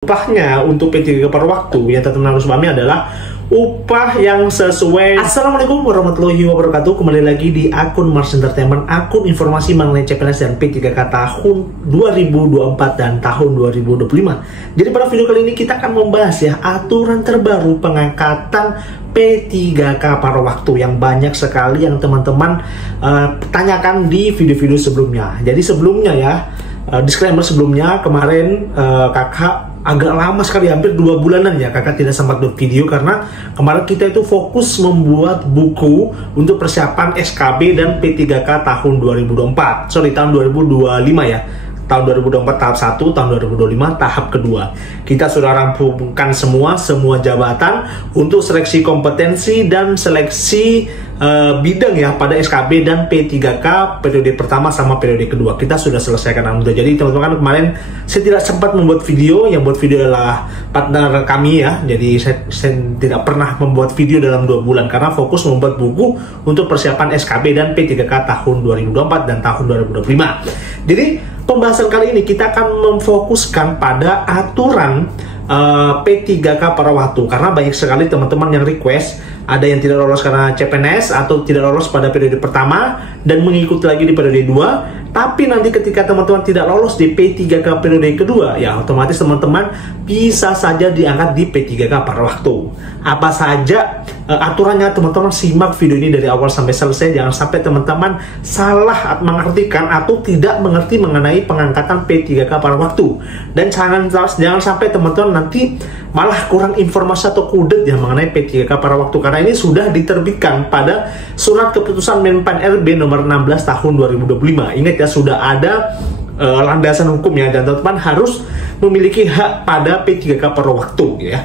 Upahnya untuk P3K per waktu yang teman-teman harus pahami adalah upah yang sesuai. Assalamualaikum warahmatullahi wabarakatuh. Kembali lagi di akun Mars Entertainment, akun informasi mengenai CPNS dan P3K tahun 2024 dan tahun 2025. Jadi pada video kali ini kita akan membahas ya aturan terbaru pengangkatan P3K paruh waktu yang banyak sekali yang teman-teman tanyakan di video-video sebelumnya. Jadi sebelumnya ya, disclaimer sebelumnya, kemarin kakak agak lama sekali, hampir 2 bulanan ya kakak tidak sempat buat video karena kemarin kita itu fokus membuat buku untuk persiapan SKB dan P3K tahun 2024, tahun 2025 ya. Tahun 2024 tahap 1, tahun 2025 tahap kedua. Kita sudah rampungkan semua jabatan untuk seleksi kompetensi dan seleksi bidang ya pada SKB dan P3K periode pertama sama periode kedua. Kita sudah selesaikan alhamdulillah. Jadi teman-teman kemarin saya tidak sempat membuat video, yang buat video adalah partner kami ya. Jadi saya tidak pernah membuat video dalam 2 bulan karena fokus membuat buku untuk persiapan SKB dan P3K tahun 2024 dan tahun 2025. Jadi pembahasan kali ini kita akan memfokuskan pada aturan P3K paruh waktu karena banyak sekali teman-teman yang request, ada yang tidak lolos karena CPNS atau tidak lolos pada periode pertama dan mengikuti lagi di periode 2, tapi nanti ketika teman-teman tidak lolos di P3K periode kedua ya otomatis teman-teman bisa saja diangkat di P3K paruh waktu. Apa saja aturannya, teman-teman simak video ini dari awal sampai selesai, jangan sampai teman-teman salah mengartikan atau tidak mengerti mengenai pengangkatan P3K paruh waktu, dan jangan sampai teman-teman nanti malah kurang informasi atau kudet ya mengenai P3K paruh waktu, karena ini sudah diterbitkan pada surat keputusan Menpan RB nomor 16 tahun 2025. Ingat ya, sudah ada landasan hukumnya dan teman-teman harus memiliki hak pada P3K paruh waktu ya.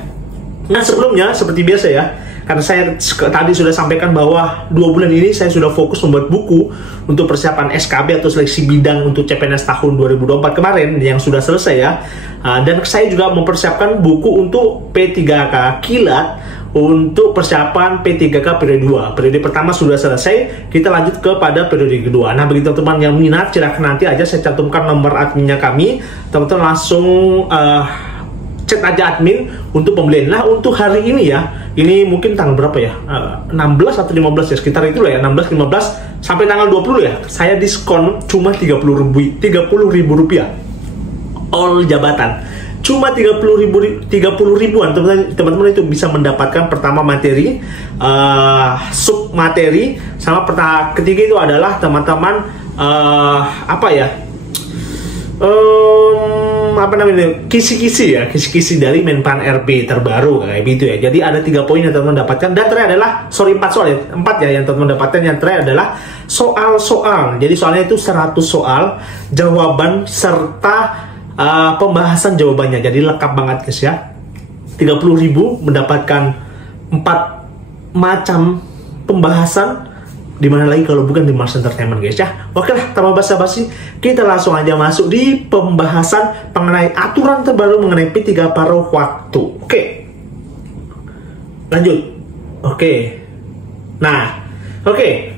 Nah sebelumnya seperti biasa ya, karena saya tadi sudah sampaikan bahwa 2 bulan ini saya sudah fokus membuat buku untuk persiapan SKB atau seleksi bidang untuk CPNS tahun 2024 kemarin yang sudah selesai ya. Dan saya juga mempersiapkan buku untuk P3K kilat untuk persiapan P3K periode 2. Periode pertama sudah selesai, kita lanjut kepada periode kedua. Nah bagi teman-teman yang minat, silahkan nanti aja saya cantumkan nomor adminnya kami. Teman-teman langsung chat aja admin untuk pembelian. Nah untuk hari ini ya, ini mungkin tanggal berapa ya, 16 atau 15 ya, sekitar itu lah ya, 16-15 sampai tanggal 20 ya, saya diskon cuma 30 ribu rupiah all jabatan, cuma 30 ribuan. Teman-teman itu bisa mendapatkan pertama materi, sub materi, sama ketiga itu adalah teman-teman apa ya, apa namanya, kisi-kisi dari Menpan RB terbaru kayak gitu ya. Jadi ada 3 poin yang teman-teman dapatkan, dan terakhir adalah 4 soal ya, 4 ya yang teman-teman dapatkan. Yang terakhir adalah soal-soal. Jadi soalnya itu 100 soal, jawaban serta pembahasan jawabannya. Jadi lengkap banget guys ya. 30.000 mendapatkan 4 macam pembahasan. Dimana lagi kalau bukan di Mars Entertainment guys ya. Oke lah, tanpa basa-basi kita langsung aja masuk di pembahasan mengenai aturan terbaru mengenai P3K paruh waktu. Oke, lanjut.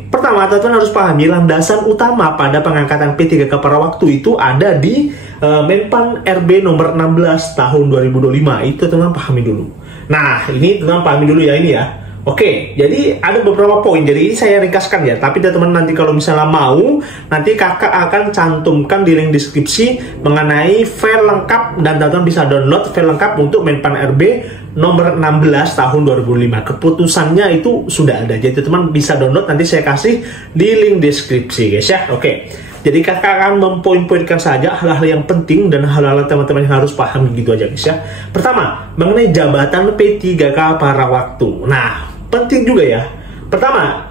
Pertama teman-teman harus pahami landasan utama pada pengangkatan P3K paruh waktu itu ada di Menpan RB nomor 16 tahun 2025. Itu teman-teman pahami dulu. Nah ini teman-teman pahami dulu ya ini ya. Oke, jadi ada beberapa poin, jadi saya ringkaskan ya. Tapi teman-teman nanti kalau misalnya mau, nanti kakak akan cantumkan di link deskripsi mengenai file lengkap, dan teman-teman bisa download file lengkap untuk Menpan RB nomor 16 tahun 2005. Keputusannya itu sudah ada, jadi teman-teman bisa download, nanti saya kasih di link deskripsi guys ya. Oke, jadi kakak akan mempoin-poinkan saja hal-hal yang penting dan hal-hal teman-teman yang harus paham gitu aja guys ya. Pertama, mengenai jabatan P3K paruh waktu. Nah penting juga ya. Pertama,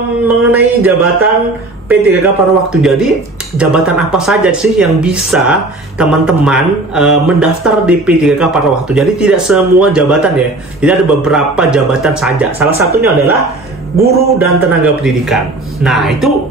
mengenai jabatan P3K paruh waktu. Jadi jabatan apa saja sih yang bisa teman-teman mendaftar di P3K paruh waktu? Jadi tidak semua jabatan ya. Jadi ada beberapa jabatan saja. Salah satunya adalah guru dan tenaga pendidikan. Nah itu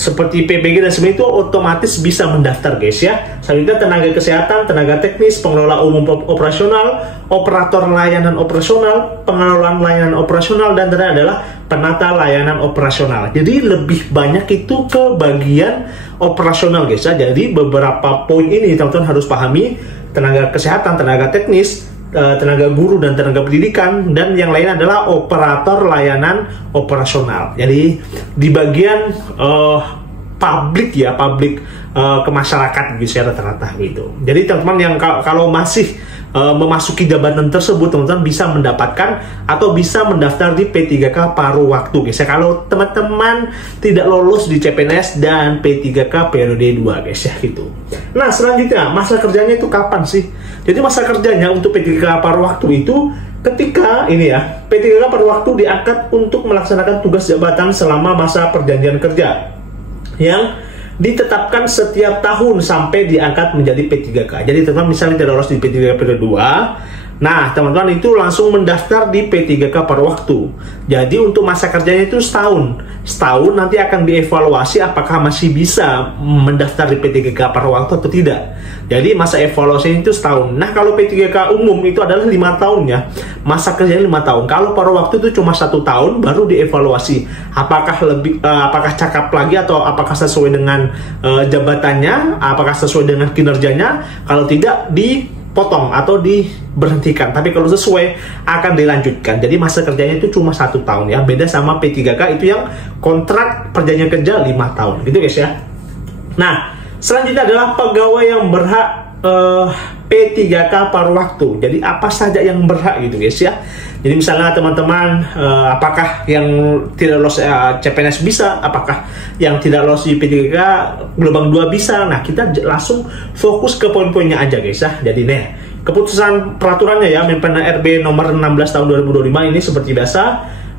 seperti PPG dan sebagainya itu otomatis bisa mendaftar guys ya. Selanjutnya tenaga kesehatan, tenaga teknis, pengelola umum operasional, operator layanan operasional, pengelolaan layanan operasional, dan terakhir adalah penata layanan operasional. Jadi lebih banyak itu ke bagian operasional guys ya. Jadi beberapa poin ini teman-teman harus pahami. tenaga kesehatan, tenaga teknis, tenaga guru dan tenaga pendidikan, dan yang lain adalah operator layanan operasional. Jadi di bagian publik ya, publik ke masyarakat gitu rata-rata gitu. Jadi teman-teman yang kalau masih memasuki jabatan tersebut, teman-teman bisa mendapatkan atau bisa mendaftar di P3K paruh waktu guys ya. Kalau teman-teman tidak lolos di CPNS dan P3K periode 2 guys ya gitu. Nah selanjutnya masa kerjanya itu kapan sih? Jadi masa kerjanya untuk P3K paruh waktu itu ketika ini ya, P3K paruh waktu diangkat untuk melaksanakan tugas jabatan selama masa perjanjian kerja yang ditetapkan setiap tahun sampai diangkat menjadi P3K. Jadi teman-teman misalnya tidak lolos di P3K periode 2, nah teman-teman itu langsung mendaftar di P3K paruh waktu. Jadi untuk masa kerjanya itu setahun nanti akan dievaluasi apakah masih bisa mendaftar di P3K paruh waktu atau tidak. Jadi masa evaluasinya itu setahun. Nah kalau P3K umum itu adalah 5 tahun ya, masa kerjanya 5 tahun. Kalau paruh waktu itu cuma 1 tahun baru dievaluasi apakah cakap lagi atau apakah sesuai dengan jabatannya, apakah sesuai dengan kinerjanya. Kalau tidak dipotong atau diberhentikan, tapi kalau sesuai akan dilanjutkan. Jadi masa kerjanya itu cuma 1 tahun ya, beda sama P3K itu yang kontrak perjanjian kerja 5 tahun gitu guys ya. Nah selanjutnya adalah pegawai yang berhak P3K paruh waktu. Jadi apa saja yang berhak gitu guys ya. Jadi misalnya teman-teman apakah yang tidak lolos CPNS bisa, apakah yang tidak lolos di P3K gelombang 2 bisa. Nah kita langsung fokus ke poin-poinnya aja guys ya. Jadi nih keputusan peraturannya ya, Menpan RB nomor 16 tahun 2025 ini seperti biasa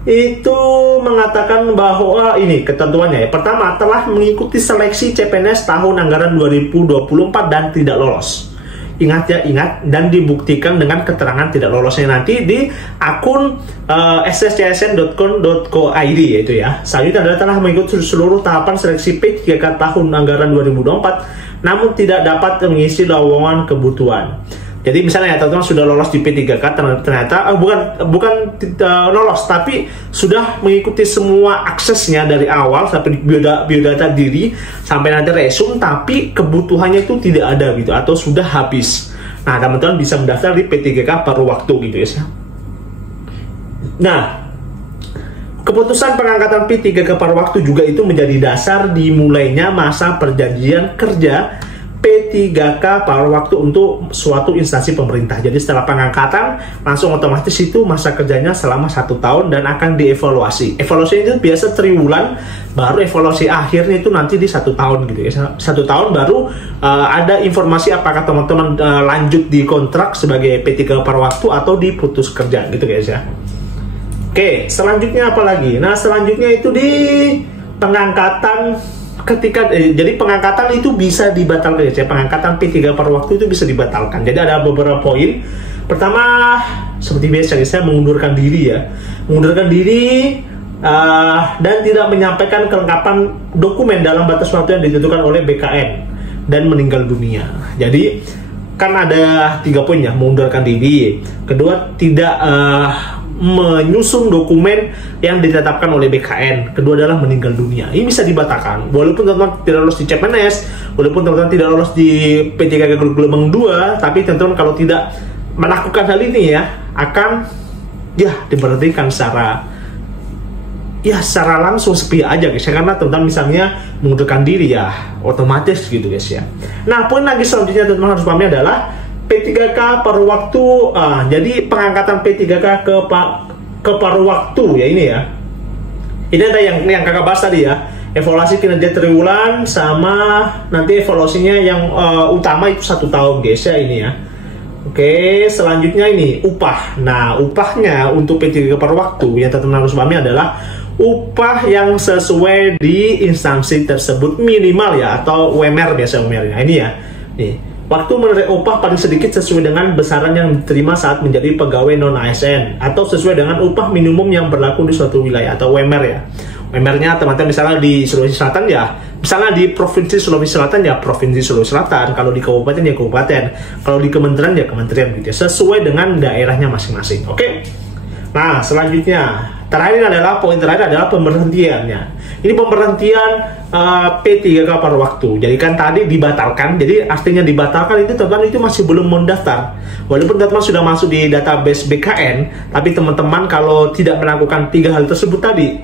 itu mengatakan bahwa ini ketentuannya ya. Pertama, telah mengikuti seleksi CPNS tahun anggaran 2024 dan tidak lolos. Ingat ya, ingat, dan dibuktikan dengan keterangan tidak lolosnya nanti di akun sscsn.com.co.id yaitu ya. Selanjutnya adalah telah mengikuti seluruh tahapan seleksi P3K tahun anggaran 2024 namun tidak dapat mengisi lowongan kebutuhan. Jadi misalnya ya teman-teman sudah lolos di P3K ternyata bukan lolos tapi sudah mengikuti semua aksesnya dari awal sampai biodata diri sampai nanti resume, tapi kebutuhannya itu tidak ada gitu atau sudah habis. Nah teman-teman bisa mendaftar di P3K paruh waktu gitu ya. Nah keputusan pengangkatan P3K paruh waktu juga itu menjadi dasar dimulainya masa perjanjian kerja P3K paruh waktu untuk suatu instansi pemerintah. Jadi setelah pengangkatan langsung otomatis itu masa kerjanya selama 1 tahun dan akan dievaluasi. Evaluasi itu biasa triwulan, baru evaluasi akhirnya itu nanti di 1 tahun gitu ya. 1 tahun baru ada informasi apakah teman-teman lanjut di kontrak sebagai P3K paruh waktu atau diputus kerja gitu guys ya. Oke, selanjutnya apa lagi? Nah selanjutnya itu di pengangkatan ketika jadi pengangkatan itu bisa dibatalkan ya. Pengangkatan P3K paruh waktu itu bisa dibatalkan. Jadi ada beberapa poin. Pertama seperti biasa saya mengundurkan diri ya, mengundurkan diri dan tidak menyampaikan kelengkapan dokumen dalam batas waktu yang ditentukan oleh BKN dan meninggal dunia. Jadi kan ada 3 poin ya, mengundurkan diri. Kedua tidak menyusun dokumen yang ditetapkan oleh BKN. Kedua adalah meninggal dunia. Ini bisa dibatalkan. Walaupun teman-teman tidak lolos di CPNS, walaupun teman-teman tidak lolos di P3K gelombang 2, tapi teman-teman kalau tidak melakukan hal ini ya akan ya diberhentikan secara langsung sepihak aja guys ya. Karena teman-teman misalnya mengundurkan diri ya otomatis gitu guys ya. Nah poin lagi selanjutnya teman-teman harus pahami adalah P3K paruh waktu. Jadi pengangkatan P3K ke paruh waktu ya ini ya. Ini ada yang kakak bahas tadi ya. Evaluasi kinerja triwulan sama nanti evaluasinya yang utama itu 1 tahun guys ya ini ya. Oke, selanjutnya ini upah. Nah upahnya untuk P3K paruh waktu yang teman-teman harus pahami adalah upah yang sesuai di instansi tersebut minimal ya, atau UMR biasa UMR. Nah ini ya. Nih. Waktu menerima upah paling sedikit sesuai dengan besaran yang diterima saat menjadi pegawai non-ASN atau sesuai dengan upah minimum yang berlaku di suatu wilayah atau UMR ya. UMR-nya teman-teman misalnya di Sulawesi Selatan ya, misalnya di Provinsi Sulawesi Selatan ya Provinsi Sulawesi Selatan, kalau di kabupaten ya kabupaten, kalau di kementerian ya kementerian gitu ya, sesuai dengan daerahnya masing-masing. Oke. Nah, selanjutnya Terakhir adalah poin terakhir adalah pemberhentiannya. Ini pemberhentian P3K paruh waktu. Jadi kan tadi dibatalkan. Jadi artinya dibatalkan itu teman-teman itu masih belum mendaftar. Walaupun teman-teman sudah masuk di database BKN, tapi teman-teman kalau tidak melakukan 3 hal tersebut tadi,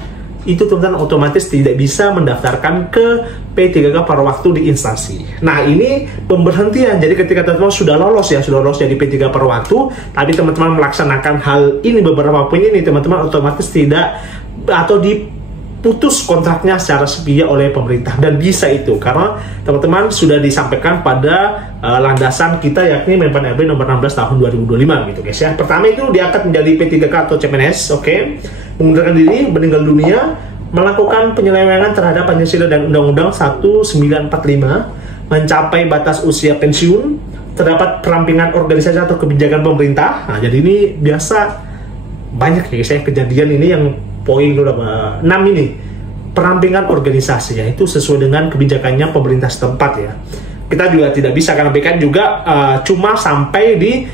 itu teman-teman otomatis tidak bisa mendaftarkan ke P3K paruh waktu di instansi. Nah, ini pemberhentian. Jadi ketika teman-teman sudah lolos jadi P3K paruh waktu, tapi teman-teman melaksanakan hal ini, beberapa poin ini, teman-teman otomatis tidak atau diputus kontraknya secara sepihak oleh pemerintah. Dan bisa itu karena teman-teman sudah disampaikan pada landasan kita, yakni Menpan RB nomor 16 tahun 2025 gitu guys ya. Pertama itu diangkat menjadi P3K atau CPNS, oke. Mengundurkan diri, meninggal dunia, melakukan penyelewengan terhadap Pancasila dan Undang-Undang 1945, mencapai batas usia pensiun, terdapat perampingan organisasi atau kebijakan pemerintah. Nah, jadi ini biasa banyak ya guys ya kejadian ini yang poin 6 ini, perampingan organisasi, yaitu sesuai dengan kebijakannya pemerintah setempat ya. Kita juga tidak bisa karena BKN juga cuma sampai di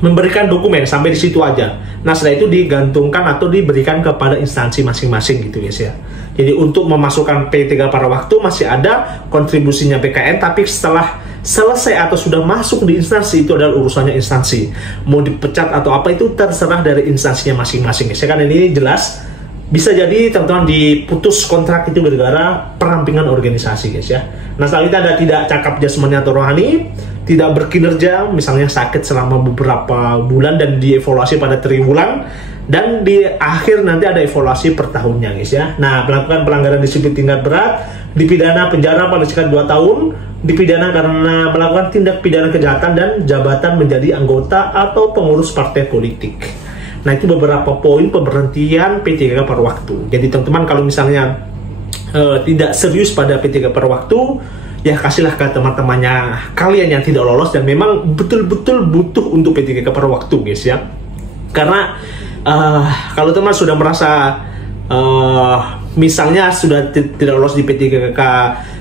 memberikan dokumen sampai di situ aja. Nah, setelah itu digantungkan atau diberikan kepada instansi masing-masing gitu guys ya. Jadi untuk memasukkan P3K paruh waktu masih ada kontribusinya BKN, tapi setelah selesai atau sudah masuk di instansi itu adalah urusannya instansi. Mau dipecat atau apa itu terserah dari instansinya masing-masing guys ya. Kan ini jelas bisa jadi teman-teman diputus kontrak itu gara-gara perampingan organisasi guys ya. Nah, selanjutnya ada tidak cakap jasmani atau rohani, tidak berkinerja, misalnya sakit selama beberapa bulan dan dievaluasi pada triwulan, dan di akhir nanti ada evaluasi per tahunnya guys ya. Nah, melakukan pelanggaran disiplin tingkat berat, dipidana penjara paling singkat 2 tahun, dipidana karena melakukan tindak pidana kejahatan dan jabatan menjadi anggota atau pengurus partai politik. Nah, itu beberapa poin pemberhentian P3K paruh waktu. Jadi teman-teman kalau misalnya tidak serius pada P3K paruh waktu, ya kasihlah ke teman-temannya kalian yang tidak lolos dan memang betul-betul butuh untuk P3K paruh waktu guys ya. Karena kalau teman sudah merasa misalnya sudah tidak lolos di P3K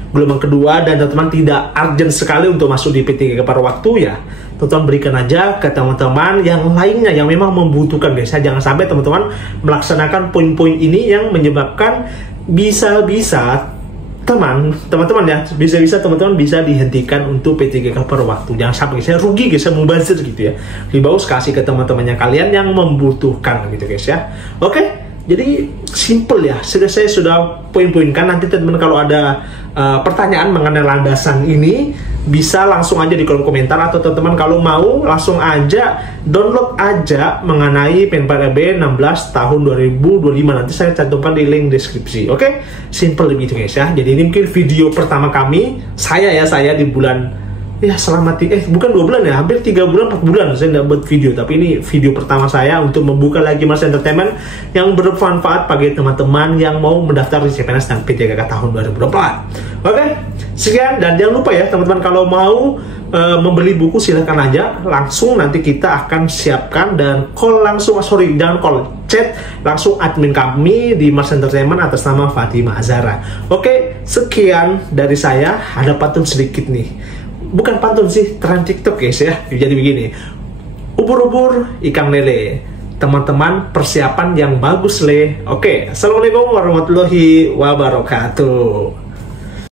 gelombang kedua dan teman-teman tidak urgent sekali untuk masuk di P3K paruh waktu, ya teman-teman berikan aja ke teman-teman yang lainnya yang memang membutuhkan guys ya. Jangan sampai teman-teman melaksanakan poin-poin ini yang menyebabkan bisa-bisa teman-teman ya, bisa-bisa teman-teman bisa dihentikan untuk P3K paruh waktu. Jangan sampai guys ya, rugi guys ya, mubazir gitu ya. Lebih bagus kasih ke teman-temannya kalian yang membutuhkan gitu guys ya. Oke, jadi simple ya. Saya sudah poin-poinkan. Nanti teman-teman kalau ada pertanyaan mengenai landasan ini bisa langsung aja di kolom komentar, atau teman-teman kalau mau langsung aja download aja mengenai Menpan RB 16 tahun 2025. Nanti saya cantumkan di link deskripsi. Oke, simple begitu guys ya. Jadi ini mungkin video pertama kami, saya di bulan ya bukan 2 bulan ya, hampir 3 bulan 4 bulan saya nggak buat video, tapi ini video pertama saya untuk membuka lagi Mars Entertainment yang bermanfaat bagi teman-teman yang mau mendaftar di CPNS dan P3K tahun 2024. Oke, sekian, dan jangan lupa ya teman-teman kalau mau membeli buku silahkan aja langsung, nanti kita akan siapkan dan chat langsung admin kami di Mars Entertainment atas nama Fatimah Azhara. Oke, sekian dari saya. Ada pantun sedikit nih, bukan pantun sih, tren TikTok guys ya. Jadi begini, ubur-ubur ikan lele, teman-teman persiapan yang bagus le. Oke, assalamualaikum warahmatullahi wabarakatuh.